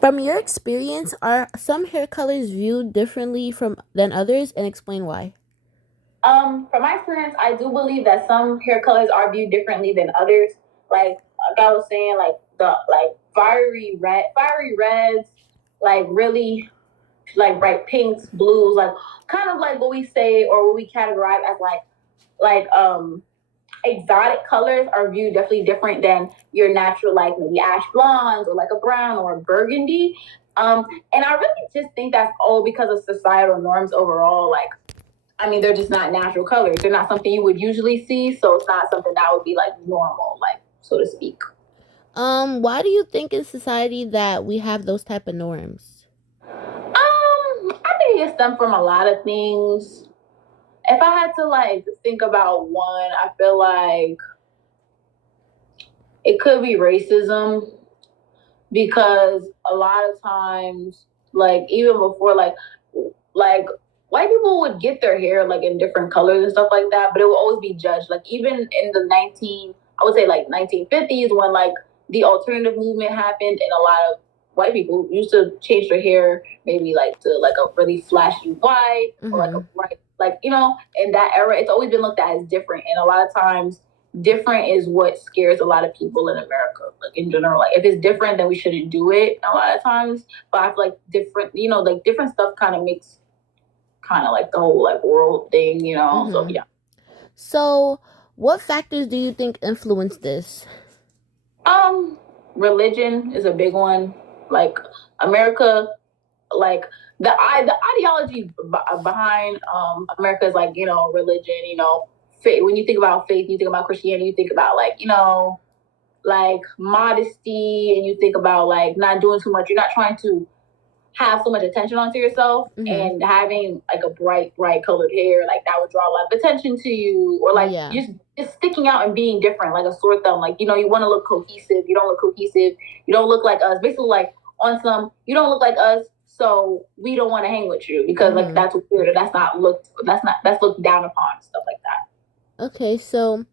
From your experience, are some hair colors viewed differently from than others, and explain why? From my experience, I do believe that some hair colors are viewed differently than others. Like I was saying, like the fiery reds, like really like bright pinks, blues, like kind of like what we say or what we categorize as like exotic colors are viewed definitely different than your natural, like maybe ash blondes or like a brown or a burgundy. Um, and I really just think that's all because of societal norms overall. Like, I mean, they're just not natural colors. They're not something you would usually see, so it's not something that would be like normal, like so to speak. Why do you think in society that we have those type of norms? I think it stems from a lot of things. If I had to like think about one, I feel like it could be racism because a lot of times, like even before, like white people would get their hair like in different colors and stuff like that, but it would always be judged. Like even in the I would say like 1950s when like the alternative movement happened, and a lot of white people used to change their hair maybe like to like a really flashy white or like a Mm-hmm. bright, like in that era it's always been looked at as different, and a lot of times different is what scares a lot of people in America, like in general. Like if it's different, then we shouldn't do it a lot of times. But I feel like different, like different stuff kind of makes kind of like the whole like world thing. So Mm-hmm. yeah. So, what factors do you think influence this? Um, Religion is a big one. Like America, like the ideology behind America is like religion. Faith. When you think about faith, you think about Christianity. You think about like modesty, and you think about like not doing too much. You're not trying to have so much attention onto yourself, Mm-hmm. and having like a bright colored hair like that would draw a lot of attention to you, or like Yeah. just sticking out and being different like a sore thumb. Like you want to look cohesive. You don't look cohesive. You don't look like us. Basically, like on some, you don't look like us, so we don't want to hang with you because like Mm-hmm. that's weird, or that's looked down upon, stuff like that. Okay, so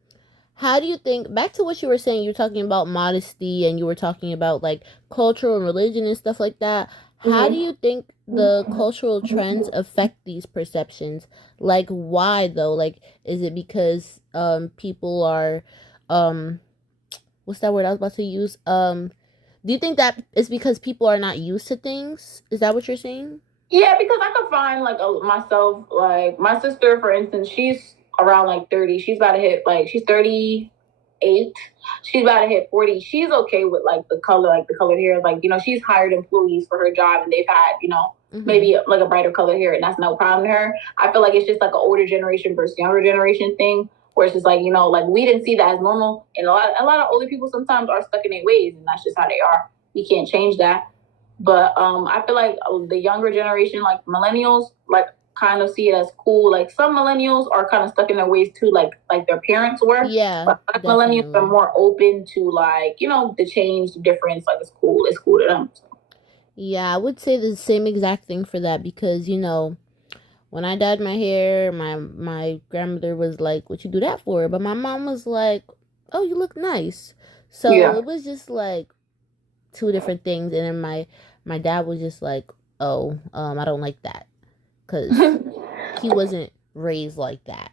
how do you think, back to what you were saying, you were talking about modesty and you were talking about like cultural and religion and stuff like that. How do Mm-hmm. you think the cultural trends affect these perceptions? Like why though? Like is it because people are um what's that word I was about to use? Do you think that it's because people are not used to things? Is that what you're saying? Yeah, because I could find like myself, like my sister, for instance, she's around like 30. She's about to hit like she's 38. She's about to hit 40. She's okay with like the colored hair. Like, she's hired employees for her job, and they've had, Mhm. maybe like a brighter color hair, and that's no problem to her. I feel like it's just like an older generation versus younger generation thing. Where it's just like, like we didn't see that as normal. And a lot of older people sometimes are stuck in their ways, and that's just how they are. You can't change that. But I feel like the younger generation, like millennials, like kind of see it as cool. Like some millennials are kind of stuck in their ways too, like their parents were. Yeah, But millennials are definitely. more open to like the change, the difference. Like it's cool. It's cool to them. So. Yeah, I would say the same exact thing for that because when I dyed my hair, my grandmother was like, "What you do that for?" But my mom was like, "Oh, you look nice." So Yeah. it was just like two different things, and then my dad was just like, "Oh, I don't like that," because he wasn't raised like that.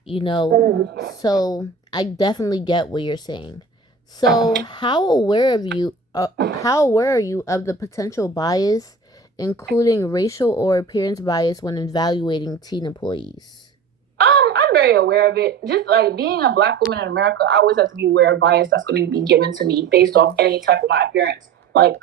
So I definitely get what you're saying. So how aware are you of the potential bias, including racial or appearance bias, when evaluating teen employees? I'm very aware of it. Just like being a black woman in America, I always have to be aware of bias that's going to be given to me based off any type of my appearance. Like,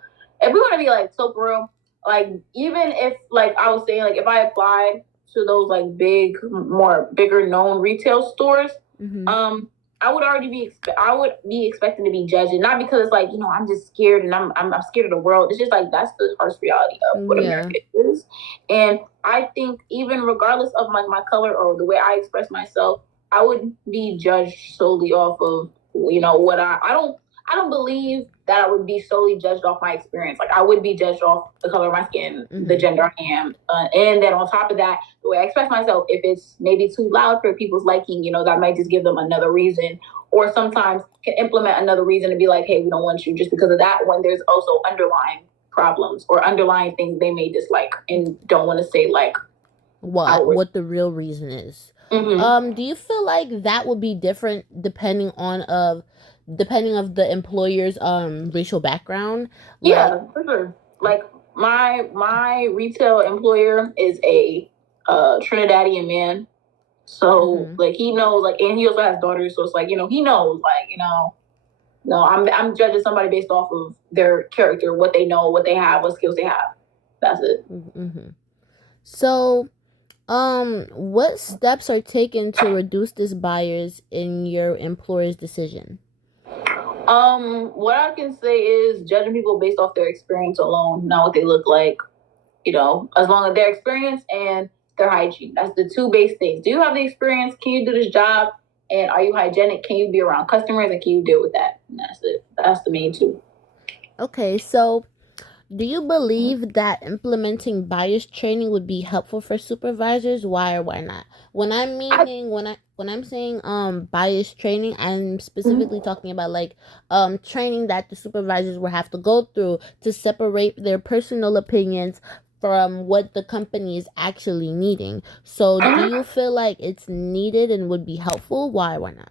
if we want to be like so for real, like even if like I was saying, like if I applied to those like bigger known retail stores, Mm-hmm. um, I would be expecting to be judged, and not because it's like I'm just scared and I'm scared of the world. It's just like that's the harsh reality of what Yeah. America is, and I think even regardless of my color or the way I express myself, I would be judged solely off of what I don't believe that I would be solely judged off my experience. Like I would be judged off the color of my skin, the Mm-hmm. gender I am, and then on top of that, the way I express myself. If it's maybe too loud for people's liking, that might just give them another reason. Or sometimes can implement another reason to be like, hey, we don't want you just because of that. When there's also underlying problems or underlying things they may dislike and don't want to say like outward. What the real reason is. Mm-hmm. Do you feel like that would be different depending of the employer's racial background? Like, Yeah, for sure. Like my retail employer is a Trinidadian man. So mhm. like he knows like and he also has daughters, so it's like, he knows like, no, I'm judging somebody based off of their character, what they know, what they have, what skills they have. That's it. Mhm. So, what steps are taken to reduce this bias in your employer's decision? What I can say is judging people based off their experience alone, not what they look like. As long as their experience and their hygiene. That's the two base things. Do you have the experience? Can you do this job? And are you hygienic? Can you be around customers and can you deal with that? And that's it. That's the main two. Okay, so do you believe that implementing bias training would be helpful for supervisors? Why or why not? I, When I'm saying bias training, I'm specifically talking about like training that the supervisors will have to go through to separate their personal opinions from what the company is actually needing. So do you feel like it's needed and would be helpful? Why not?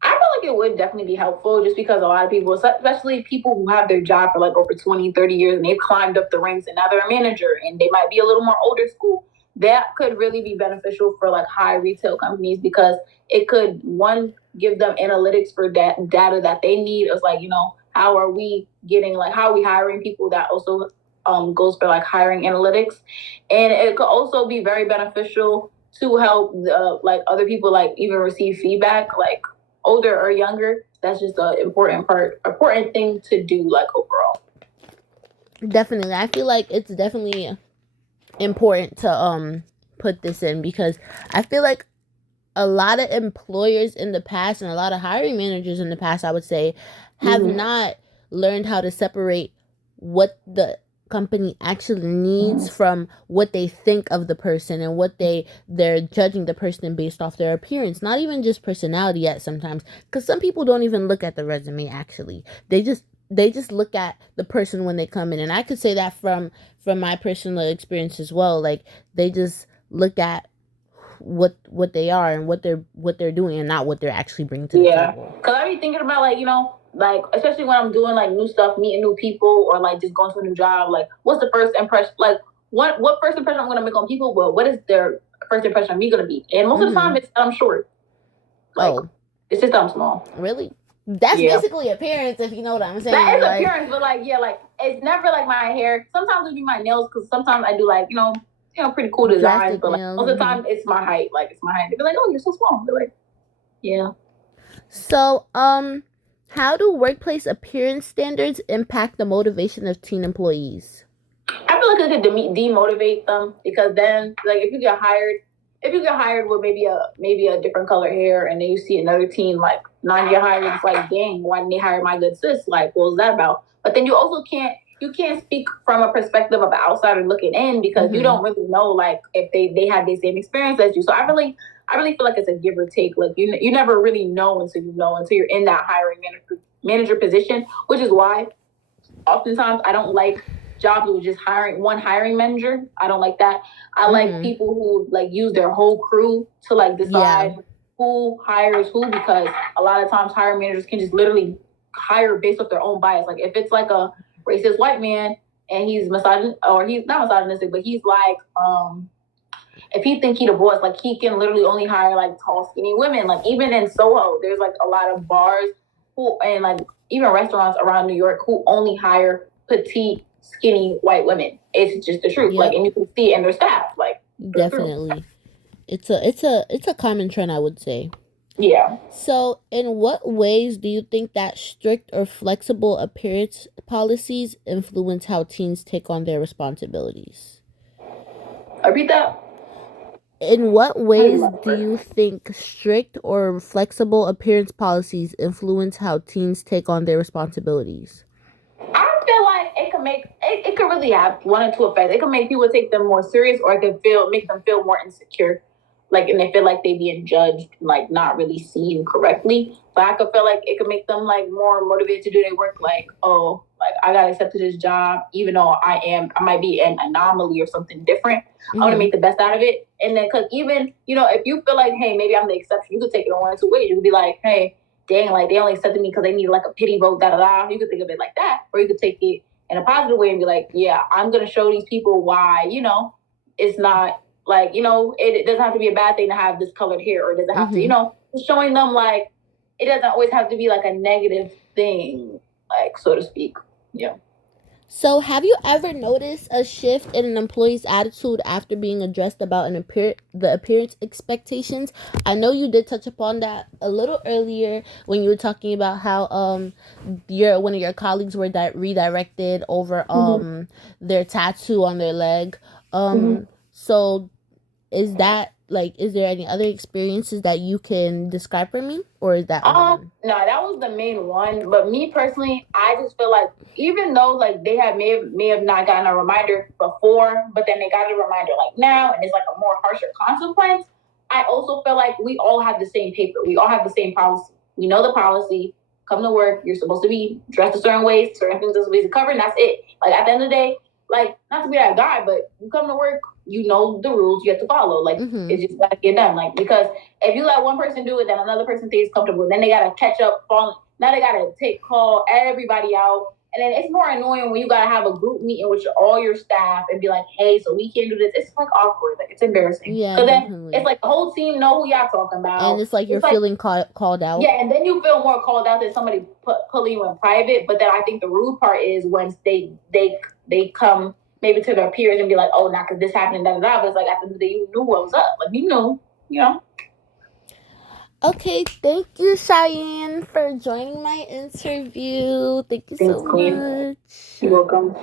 I feel like it would definitely be helpful just because a lot of people, especially people who have their job for like over 20, 30 years and they've climbed up the ranks and now they're a manager and they might be a little more older school, that could really be beneficial for like high retail companies because it could, one, give them analytics for that data that they need. It's like, how are we getting, like, how are we hiring people that also goes for like hiring analytics. And it could also be very beneficial to help like other people like even receive feedback like older or younger. That's just an important thing to do, like overall. Definitely. I feel like it's definitely important to put this in because I feel like a lot of employers in the past and a lot of hiring managers in the past, I would say, have Mm-hmm. not learned how to separate what the company actually needs from what they think of the person and what they're judging the person based off their appearance, not even just personality yet sometimes, because some people don't even look at the resume. Actually, they just look at the person when they come in, and I could say that from my personal experience as well. Like, they just look at what they are and what they're doing and not what they're actually bringing to the Yeah, table. because I be thinking about like like especially when I'm doing like new stuff, meeting new people, or like just going to a new job. Like, what's the first impression? Like, what first impression I'm gonna make on people? But what is their first impression of me gonna be? And most of the time, Mhm. it's I'm short. Like, Oh, it's just I'm small. really? That's Yeah. basically appearance, if you know what I'm That saying. is Like, appearance, but like yeah, like it's never like my hair. Sometimes it be my nails because sometimes I do like pretty cool designs, drastic but like nails. most of the Mhm. time it's my height. Like it's my height. They be like, oh, you're so small. They're like, yeah. So, how do workplace appearance standards impact the motivation of teen employees? I feel like it could demotivate them because then, like, if you get hired with maybe a different color hair, and then you see another team like not get hired, it's like, dang, why didn't they hire my good sis? Like, what was that about? But then you also can't speak from a perspective of an outsider looking in because you Mhm. don't really know like if they had the same experience as you. So I really feel like it's a give or take. Like you never really know until you're in that hiring manager position, which is why oftentimes I don't like jobs with just hiring one hiring manager. I don't like that. I like Mhm. people who like use their whole crew to like Yeah. decide who hires who because a lot of times hiring managers can just literally hire based off their own bias. Like if it's like a racist white man and he's misogyn or he's not misogynistic, but he's like if he think he the boss, like he can literally only hire like tall, skinny women. Like even in Soho, there's like a lot of bars who and like even restaurants around New York who only hire petite, skinny white women. It's just the truth. Like, Yep. and you can see it in their staff, like through and through. Definitely. It's a common trend, I would say. Yeah, So, in what ways do you think that strict or flexible appearance policies influence how teens take on their responsibilities? I read that. In what ways do you think strict or flexible appearance policies influence how teens take on their responsibilities? I feel like it could really have one or two effects. It could make people take them more serious, or it could make them feel more insecure, like and they feel like they being judged, like not really seen correctly. But I could feel like it could make them like more motivated to do their work. Like, oh, like I got accepted this job, even though I might be an anomaly or something different. I want to make the best out of it. And then, cause even, if you feel like, hey, maybe I'm the exception, you could take it on one or two ways. You could be like, hey, dang, like they only accepted me because they needed like a pity vote, da da da. You could think of it like that, or you could take it in a positive way and be like, yeah, I'm gonna show these people why, it's not like, it doesn't have to be a bad thing to have this colored hair, or it doesn't have to, showing them like it doesn't always have to be like a negative thing, like so to speak. Yeah. So, have you ever noticed a shift in an employee's attitude after being addressed about the appearance expectations? I know you did touch upon that a little earlier when you were talking about how one of your colleagues were redirected over their tattoo on their leg. So is that is there any other experiences that you can describe for me, or is that no, that was the main one. But me personally, I just feel like even though like they may have not gotten a reminder before, but then they got a reminder like now, and it's like a more harsher consequence. I also feel like we all have the same paper. We all have the same policy. We know the policy. Come to work. You're supposed to be dressed a certain way. Certain things are supposed to be covered. And that's it. Like at the end of the day, like not to be that guy, but you come to work. You know the rules you have to follow. Like it's just gotta get done. Like because if you let one person do it, then another person stays comfortable. Then they gotta catch up, falling. Now they gotta call everybody out, and then it's more annoying when you gotta have a group meeting with all your staff and be like, "Hey, so we can't do this." It's like awkward, like it's embarrassing. Yeah, because then it's like the whole team know who y'all talking about, and it's like you're feeling called out. Yeah, and then you feel more called out than somebody pulling you in private. But then I think the rude part is when they come maybe to their peers and be like, "Oh, not because this happened, da da da." But it's like at the end of the day, you knew what was up. Like you knew. Okay, thank you, Cheyanne, for joining my interview. Thank you so much. You're welcome.